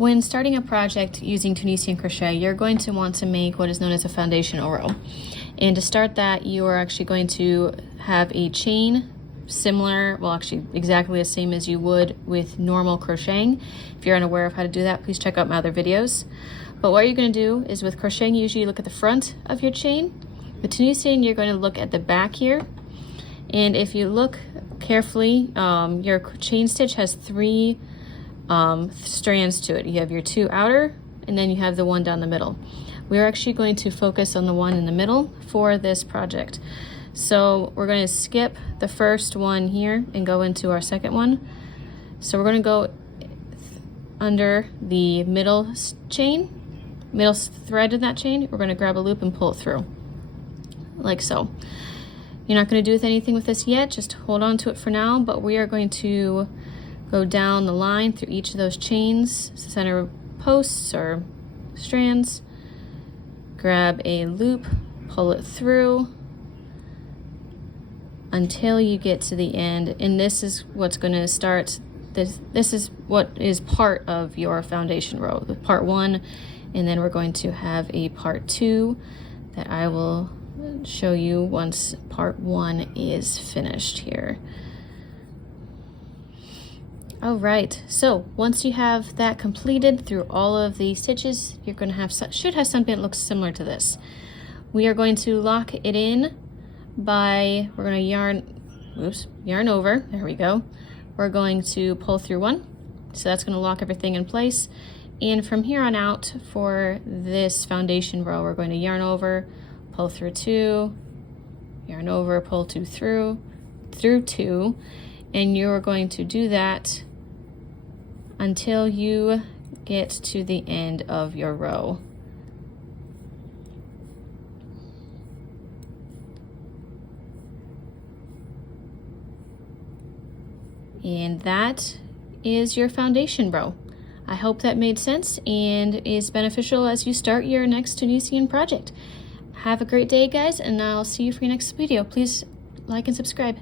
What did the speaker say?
When starting a project using Tunisian crochet, you're going to want to make what is known as a foundational row. And to start that, you are actually going to have a chain similar, well actually exactly the same as you would with normal crocheting. If you're unaware of how to do that, please check out my other videos. But what you're going to do is with crocheting, usually you look at the front of your chain. With Tunisian, you're going to look at the back here. And if you look carefully, your chain stitch has three strands to it. You have your two outer, and then you have the one down the middle. We're actually going to focus on the one in the middle for this project. So we're going to skip the first one here and go into our second one. So we're going to go under the middle chain, middle thread in that chain. We're going to grab a loop and pull it through, like so. You're not going to do anything with this yet, just hold on to it for now, but we are going to go down the line through each of those chains, center posts or strands, grab a loop, pull it through until you get to the end. And this is what's going to start, this is what is part of your foundation row, the part one, and then we're going to have a part two that I will show you once part one is finished here. All right, so once you have that completed through all of the stitches, you're going to have should have something that looks similar to this. We are going to lock it in by, we're going to yarn over, there we go. We're going to pull through one, so that's going to lock everything in place. And from here on out for this foundation row, we're going to yarn over, pull through two, yarn over, pull two through two, and you're going to do that until you get to the end of your row. And that is your foundation row. I hope that made sense and is beneficial as you start your next Tunisian project. Have a great day, guys, and I'll see you for your next video. Please like and subscribe.